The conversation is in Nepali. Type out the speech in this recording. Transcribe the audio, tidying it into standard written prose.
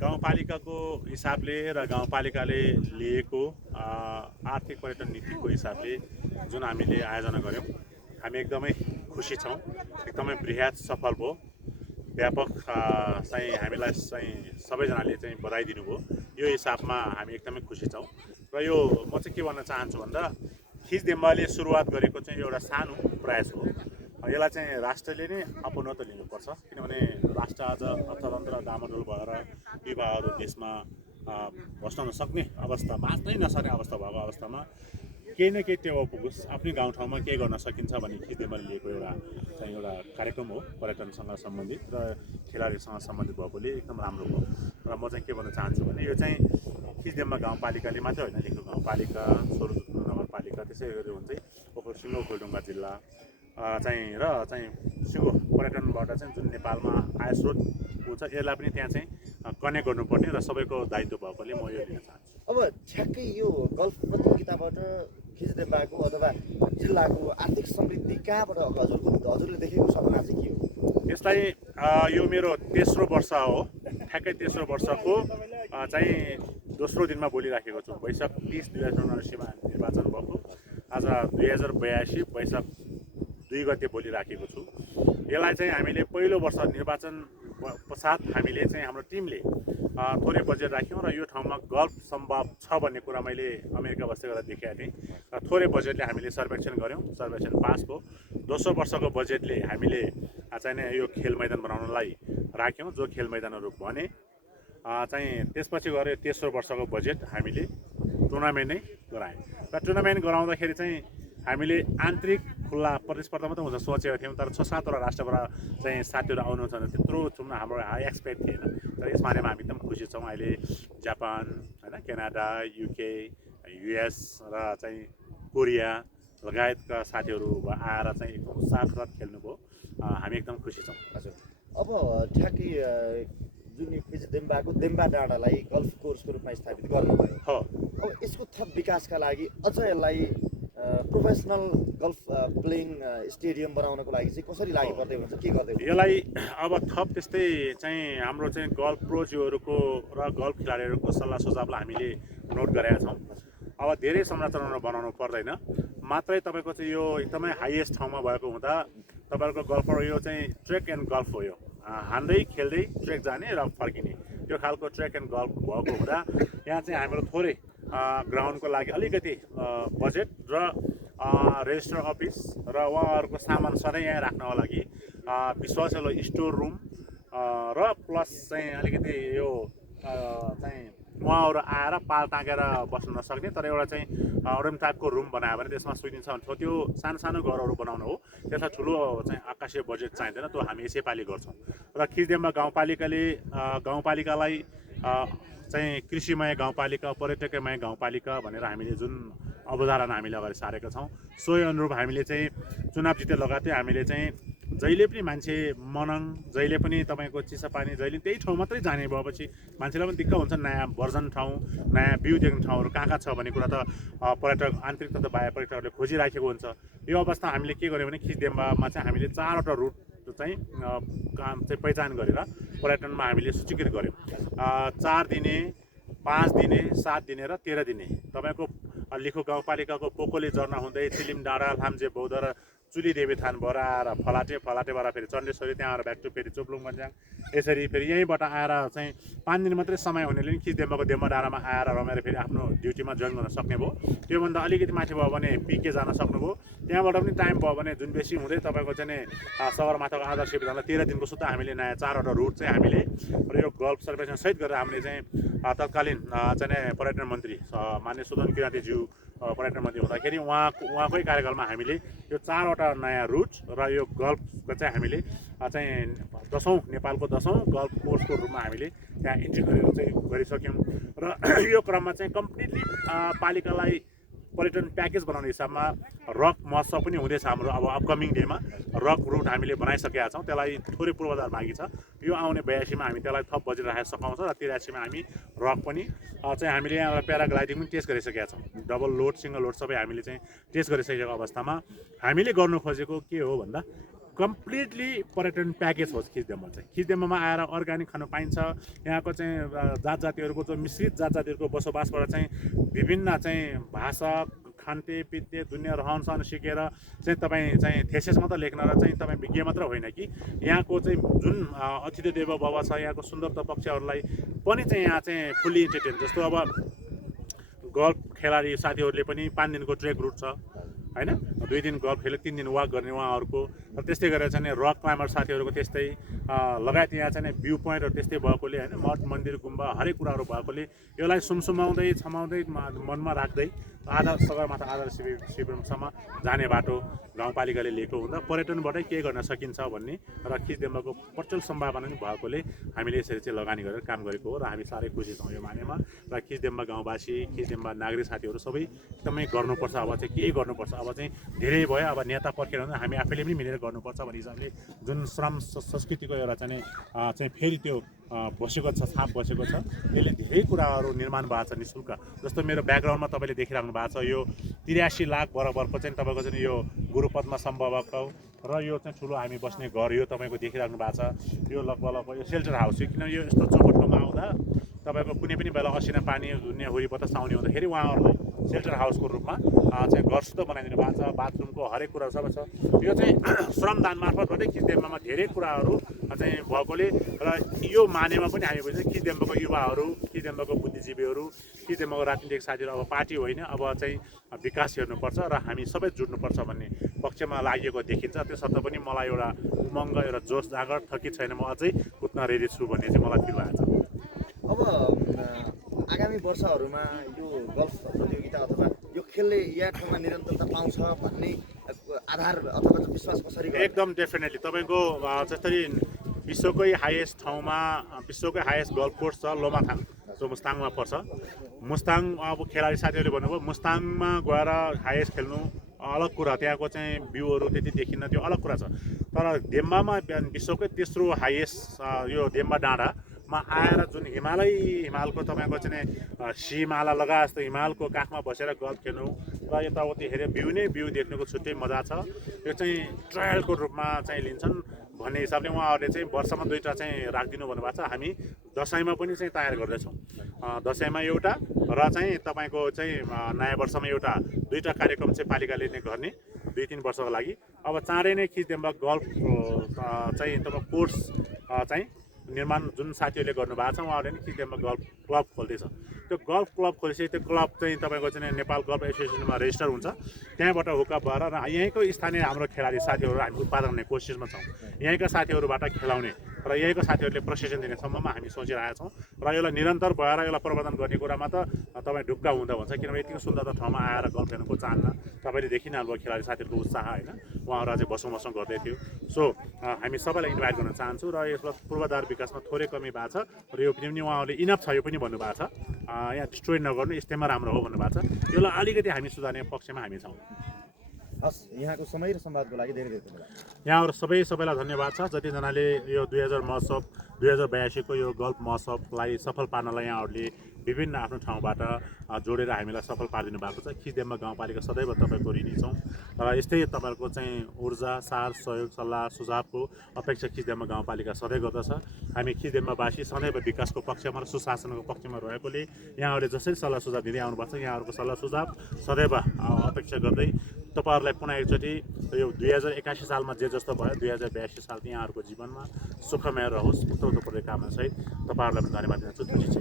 गाउँपालिकाको हिसाबले र गाउँपालिकाले लिएको आर्थिक पर्यटन नीतिको हिसाबले जुन हामीले आयोजना गऱ्यौँ हामी एकदमै खुसी छौँ। एकदमै बृहत सफल भयो। व्यापक चाहिँ हामीलाई चाहिँ सबैजनाले चाहिँ बधाई दिनुभयो। यो हिसाबमा हामी एकदमै खुसी छौँ। र यो म चाहिँ के भन्न चाहन्छु भन्दा खिचदेम्बाले सुरुवात गरेको चाहिँ एउटा सानो प्रयास हो। यसलाई चाहिँ राष्ट्रले नै अपनत्व लिनुपर्छ, किनभने राष्ट्र आज अर्थतन्त्र डामाडोल भएर युवाहरू देशमा भस्न नसक्ने अवस्था, बाँच्नै नसक्ने अवस्था भएको अवस्थामा केही न केही टेवा पुगोस्, आफ्नै गाउँठाउँमा के गर्न सकिन्छ भन्ने खिचदेम्बाले लिएको एउटा कार्यक्रम हो पर्यटनसँग सम्बन्धित र खेलाडीसँग सम्बन्धित भएकोले एकदम राम्रो हो। र म चाहिँ के भन्न चाहन्छु भने यो चाहिँ खिचदेम्बा गाउँपालिकाले मात्रै होइन, लेखु गाउँपालिका, सोलुखुम्बु नगरपालिका, त्यसै गरी हुन्छ सिङ्गो ओखलढुङ्गा जिल्ला चाहिँ सिङ्गो पर्यटनबाट चाहिँ जुन नेपालमा आय स्रोत हुन्छ यसलाई पनि त्यहाँ चाहिँ कनेक्ट गर्नुपर्ने र सबैको दायित्व भएकोले म यो लिन चाहन्छु। अब ठ्याक्कै यो गल्फ प्रतियोगिताबाट खिचदेम्बाको अथवा जिल्लाको आर्थिक समृद्धि कहाँबाट हजुरले देखेको सपना चाहिँ के हो? यसलाई यो मेरो तेस्रो वर्ष हो। ठ्याक्कै तेस्रो वर्षको चाहिँ दोस्रो दिनमा बोलिराखेको छु। वैशाख 30 2079मा निर्वाचन भएको, आज 2082 वैशाख 2 गते बोलिराखेको छु। यसलाई चाहिँ हामीले पहिलो वर्ष निर्वाचन पश्चात हामीले चाहिँ हाम्रो टिमले थोरै बजेट राख्यौँ र यो ठाउँमा गल्फ सम्भव छ भन्ने कुरा मैले अमेरिका बस्दै गर्दा देखेको थिएँ र थोरै बजेटले हामीले सर्वेक्षण गऱ्यौँ, सर्वेक्षण पास भयो। दोस्रो वर्षको बजेटले हामीले चाहिँ यो खेल मैदान बनाउनलाई राख्यौँ, जो खेल मैदानहरू भने चाहिँ त्यसपछि गएर तेस्रो वर्षको बजेट हामीले टुर्नामेन्ट नै गरायौँ र टुर्नामेन्ट गराउँदाखेरि चाहिँ हामीले आन्तरिक खुल्ला प्रतिस्पर्धा मात्रै हुन्छ सोचेको थियौँ, तर 6-7 वटा राष्ट्रबाट चाहिँ साथीहरू आउनुहुन्छ भने त्यत्रो चुम्न हाम्रो हाई एक्सपेक्ट थिएन। तर यस बारेमा हामी एकदम खुसी छौँ। अहिले जापान, होइन, क्यानाडा, युके, युएस र चाहिँ कोरिया लगायतका साथीहरू आएर चाहिँ एकदम उत्साहपूर्वक खेल्नुभयो। हामी एकदम खुसी छौँ। हजुर, अब ठ्याक्कै जुन यो खिचदेम्बाको देम्बा डाँडालाई गल्फ कोर्सको रूपमा स्थापित गर्नुभयो हो, अब यसको थप विकासका लागि अझ यसलाई प्रोफेसनल गल्फ प्लेइङ स्टेडियम बनाउनको लागि चाहिँ कसरी लागि पर्दै हुन्छ, के गर्दै हुन्छ? यसलाई अब थप त्यस्तै चाहिँ हाम्रो चाहिँ गल्फ प्रोजीहरूको र गल्फ खेलाडीहरूको सल्लाह सुझावलाई हामीले नोट गरेका छौँ। अब धेरै संरचनाहरू बनाउनु पर्दैन, मात्रै तपाईँको चाहिँ यो एकदमै हाइएस्ट ठाउँमा भएको हुँदा तपाईँहरूको गल्फर यो चाहिँ ट्रेक एन्ड गल्फ हो। यो हान्दै खेल्दै ट्रेक जाने र फर्किने त्यो खालको ट्रेक एन्ड गल्फ भएको हुँदा यहाँ चाहिँ हाम्रो थोरै ग्राउन्डको लागि अलिकति बजेट र रेजिस्टर अफिस र उहाँहरूको सामान सधैँ यहाँ राख्नको लागि विश्वासिलो स्टोर रुम र प्लस चाहिँ अलिकति यो चाहिँ उहाँहरू आएर पाल टाँगेर बस्न नसक्ने तर एउटा चाहिँ रुम टाइपको रुम बनायो भने त्यसमा सुइदिन्छ भने त्यो सानो सानो घरहरू बनाउनु हो। त्यसलाई ठुलो चाहिँ आकाशीय बजेट चाहिँदैन, त्यो हामी यसैपालि गर्छौँ। र खिचदेम्बा गाउँपालिकालाई चाहिँ कृषिमय गाउँपालिका, पर्यटकमय गाउँपालिका भनेर हामीले जुन अवधारणा हामीले अगाडि सारेका छौँ, सोही अनुरूप हामीले चाहिँ चुनाव जिते लगायतै हामीले चाहिँ जहिले पनि मान्छे मनङ, जहिले पनि तपाईँको चिसापानी, जहिले त्यही ठाउँ मात्रै जाने भएपछि मान्छेलाई पनि दिक्क हुन्छ। नयाँ भर्जन ठाउँ, नयाँ भ्यू देख्ने ठाउँहरू कहाँ छ भन्ने कुरा त पर्यटक, आन्तरिक तथा बाह्य पर्यटकहरूले खोजिराखेको हुन्छ। यो अवस्था हामीले के गर्यौँ भने खिचदेम्बामा चाहिँ हामीले 4वटा रुट चाहिँ पहिचान गरेर पर्यटनमा हामीले सूचीकृत गऱ्यौँ। 4 दिने, 5 दिने, 7 दिने र 13 दिने। तपाईँको लिखु गाउँपालिकाको पोकोले झरना हुँदै चिलिम डाँडा, लाम्जे बौद्ध र चुली देवीथान भएर आएर फलाटेबाट फेरि चण्डेश्वरी, त्यहाँ आएर ब्याक टु फेरि चोप्लुङ भन्ज्याङ, यसरी फेरि यहीँबाट आएर चाहिँ 5 दिन मात्रै समय हुनेले नि खिचदेम्बाको देम्बा डाँडामा आएर रमेर फेरि आफ्नो ड्युटीमा जोइन गर्न सक्ने भयो। त्योभन्दा अलिकति माथि भयो भने पिके जान सक्नुभयो। त्यहाँबाट पनि टाइम भयो भने जुन बेसी हुँदै तपाईँको चाहिँ सगरमाथाको आदर्श विद्यालय 13 दिनको सुत्ता हामीले नयाँ 4वटा रुट चाहिँ हामीले र यो गल्फ सर्वेक्षण सहित गरेर हामीले चाहिँ तत्कालीन चाहिँ पर्यटन मन्त्री माननीय सुदन किराँतीज्यू पर्यटन मन्त्री हुँदाखेरि उहाँकै कार्यकालमा हामीले यो 4वटा नयाँ रुट र यो गल्फको चाहिँ हामीले चाहिँ नेपालको 10औँ गल्फ कोर्सको रूपमा हामीले त्यहाँ इन्ट्री गरिसक्यौँ। र यो क्रममा चाहिँ कम्प्लिटली पालिकालाई पर्यटन प्याकेज बनाउने हिसाबमा रक महोत्सव पनि हुँदैछ हाम्रो अब अपकमिङ डेमा। रक रुट हामीले बनाइसकेका छौँ, त्यसलाई थोरै पूर्वाधार बाँकी छ। यो आउने 82मा हामी त्यसलाई थप बजेट राखेर सघाउँछौँ र 83मा हामी रक पनि चाहिँ हामीले यहाँ प्याराग्लाइडिङ पनि टेस्ट गरिसकेका छौँ। डबल लोड, सिङ्गल लोड सबै हामीले चाहिँ टेस्ट गरिसकेको अवस्थामा हामीले गर्नु खोजेको के हो भन्दा कम्प्लिटली पर्यटन प्याकेज हो खिचडेम्बा चाहिँ। खिचडेम्बामा आएर अर्ग्यानिक खानु पाइन्छ। यहाँको चाहिँ जात जातिहरूको जो मिश्रित जात जातिहरूको बसोबासबाट चाहिँ विभिन्न चाहिँ भाषा खान्ते पित्ते दुनियाँ रहनसहन सिकेर चाहिँ तपाईँ चाहिँ थेसिस मात्र लेख्न र चाहिँ तपाईँ विज्ञ मात्र होइन कि यहाँको चाहिँ जुन अतिथि देव भव छ, यहाँको सुन्दरता पक्षहरूलाई पनि चाहिँ यहाँ चाहिँ फुल्ली इन्टरटेन। जस्तो अब गल्फ खेलाडी साथीहरूले पनि 5 दिनको ट्रेक रुट छ होइन, 2 दिन गल्फ खेले 3 दिन वाक गर्ने उहाँहरूको। र त्यस्तै गरेर चाहिँ रक क्लाइम्बर साथीहरूको त्यस्तै लगायत यहाँ चाहिँ भ्यू पोइन्टहरू त्यस्तै भएकोले होइन, मठ मन्दिर गुम्बा हरेक कुराहरू भएकोले यसलाई सुमसुमाउँदै छमाउँदै मनमा राख्दै आधार सगरमाथा आधार शिविरसम्म जाने बाटो गाउँपालिकाले लिएको हुँदा पर्यटनबाटै के गर्न सकिन्छ भन्ने र खिचडेम्बाको प्रचुर सम्भावना पनि भएकोले हामीले यसरी चाहिँ लगानी गरेर काम गरेको हो र हामी साह्रै खुसी छौँ यो मानेमा। र खिचडेम्बा गाउँवासी खिचडेम्बा नागरिक साथीहरू सबै एकदमै गर्नुपर्छ। अब चाहिँ के गर्नुपर्छ, अब चाहिँ धेरै भयो, अब नेता पर्खेर हामी आफैले पनि मिलेर गर्नुपर्छ भन्ने हिसाबले जुन श्रम संस्कृतिको एउटा चाहिँ फेरि त्यो बसेको छ, छाप बसेको छ। यसले धेरै कुराहरू निर्माण भएको छ निःशुल्क। जस्तो मेरो ब्याकग्राउन्डमा तपाईँले देखिराख्नु भएको छ यो 83 लाख बराबरको चाहिँ तपाईँको चाहिँ यो गुरुपद्मा सम्भवक र यो चाहिँ ठुलो हामी बस्ने घर यो तपाईँको देखिराख्नु भएको छ। यो लगभग यो सेल्टर हाउस हो, किन यो यस्तो चौपट ठाउँमा आउँदा तपाईँको कुनै पनि बेला असिना पानी दुनियाँ हुरी बतास आउने हुँदाखेरि उहाँहरूलाई सेल्टर हाउसको रूपमा चाहिँ घर सुत्ता बनाइदिनु भएको छ। बाथरुमको हरेक कुराहरू सबै छ। यो चाहिँ श्रमदान मार्फतबाटै खिचडेम्बामा धेरै कुराहरू चाहिँ भएकोले र यो मानेमा पनि हामी बुझ्छौँ खिचडेम्बाको युवाहरू, खिचडेम्बाको बुद्धिजीवीहरू, खिचडेम्बाको राजनीतिक साथीहरू अब पार्टी होइन, अब चाहिँ विकास हेर्नुपर्छ र हामी सबै जुट्नुपर्छ भन्ने पक्षमा लागेको देखिन्छ। त्यसर्थ पनि मलाई एउटा उमङ्ग एउटा जोस जागर थकित छैन, म अझै कुद्न रेडी छु भन्ने चाहिँ मलाई फिल भएको छ। अब आगामी वर्षहरूमा यो गल्फ प्रतियोगिता अथवा यो खेलले यहाँ ठाउँमा निरन्तरता पाउँछ भन्ने आधार अथवा विश्वास कसरी? एकदम डेफिनेटली तपाईँको जसरी विश्वकै हाइएस्ट ठाउँमा विश्वकै हाइएस्ट गल्फ कोर्स छ लोमाथाङ, जो मुस्ताङमा पर्छ। मुस्ताङ अब खेलाडी साथीहरूले भन्नुभयो मुस्ताङमा गएर हाइएस्ट खेल्नु अलग कुरा, त्यहाँको चाहिँ भ्यूहरू त्यति देखिन्न, त्यो अलग कुरा छ। तर डेम्बामा विश्वकै तेस्रो हाइएस्ट यो डेम्बा डाँडामा आएर जुन हिमालको तपाईँको चाहिँ सिमाला लगाए जस्तो हिमालको काखमा बसेर गल्फ खेल्नु र यताउति हेरेर भ्यू देख्नुको छुट्टै मजा छ। यो चाहिँ ट्रायलको रूपमा चाहिँ लिन्छन् भन्ने हिसाबले उहाँहरूले चाहिँ वर्षमा 2टा चाहिँ राखिदिनु भन्नुभएको छ। हामी दसैँमा पनि चाहिँ तयार गर्दैछौँ। दसैँमा एउटा र चाहिँ तपाईँको चाहिँ नयाँ वर्षमा एउटा 2टा कार्यक्रम चाहिँ पालिकाले नै गर्ने 2-3 वर्षको लागि। अब चाँडै नै खिचडेम्बा गल्फ चाहिँ तपाईँ कोर्स चाहिँ निर्माण जुन साथीहरूले गर्नुभएको छ उहाँहरूले नि खिचडेम्बा गल्फ क्लब खोल्दैछ। त्यो गल्फ क्लब खोलेपछि त्यो क्लब चाहिँ तपाईँको चाहिँ नेपाल गल्फ एसोसिएसनमा रेजिस्टर हुन्छ। त्यहाँबाट हुकअप भएर र यहीँको स्थानीय हाम्रो खेलाडी साथीहरू हामी उत्पादन गर्ने कोसिसमा छौँ। यहीँका साथीहरूबाट खेलाउने र यहीँको साथीहरूले प्रशिक्षण दिने सम्ममा हामी सोचिरहेका छौँ र यसलाई निरन्तर भएर यसलाई प्रवर्धन गर्ने कुरामा त तपाईँ ढुक्का हुँदा हुन्छ। किनभने यतिको सुन्दर ठाउँमा आएर गल्फ खेल्नुको चाहन्न तपाईँले देखिनहाल्नुभयो खेलाडी साथीहरूको उत्साह होइन, उहाँहरू अझै बसौँ गर्दै थियो। सो हामी सबैलाई इन्भाइट गर्न चाहन्छु र यसमा पूर्वाधार विकासमा थोरै कमी भएको छ र यो पनि उहाँहरूले इनफ छ यो पनि भन्नुभएको छ। यहाँ डिस्ट्रोय नगर्नु यस्तैमा राम्रो हो भन्नुभएको छ। यसलाई अलिकति हामी सुधार्ने पक्षमा हामी छौँ। हस्, यहाँको समय र संवादको लागि धेरै धेरै धन्यवाद। यहाँहरू सबैलाई धन्यवाद छ। जतिजनाले यो 2082 को यो गल्फ महोत्सवलाई सफल पार्नलाई यहाँहरूले विभिन्न आफ्नो ठाउँबाट जोडेर हामीलाई सफल पारिदिनु भएको छ। खिचडेम्बा गाउँपालिका सदैव तपाईँको ऋणी छौँ र यस्तै तपाईँहरूको चाहिँ ऊर्जा सार सहयोग सल्लाह सुझावको अपेक्षा खिचडेम्बा गाउँपालिका सधैँ गर्दछ। हामी खिचडेम्बावासी सदैव विकासको पक्षमा र सुशासनको पक्षमा रहेकोले यहाँहरूले जसरी सल्लाह सुझाव दिँदै आउनुपर्छ यहाँहरूको सल्लाह सुझाव सदैव अपेक्षा गर्दै तपाईँहरूलाई पुनः एकचोटि यो 2081 सालमा जे जस्तो भयो 2082 साल यहाँहरूको जीवनमा सुखमय रहोस् उत्तरोत्तर कामनासहित तपाईँहरूलाई पनि धन्यवाद दिन्छु।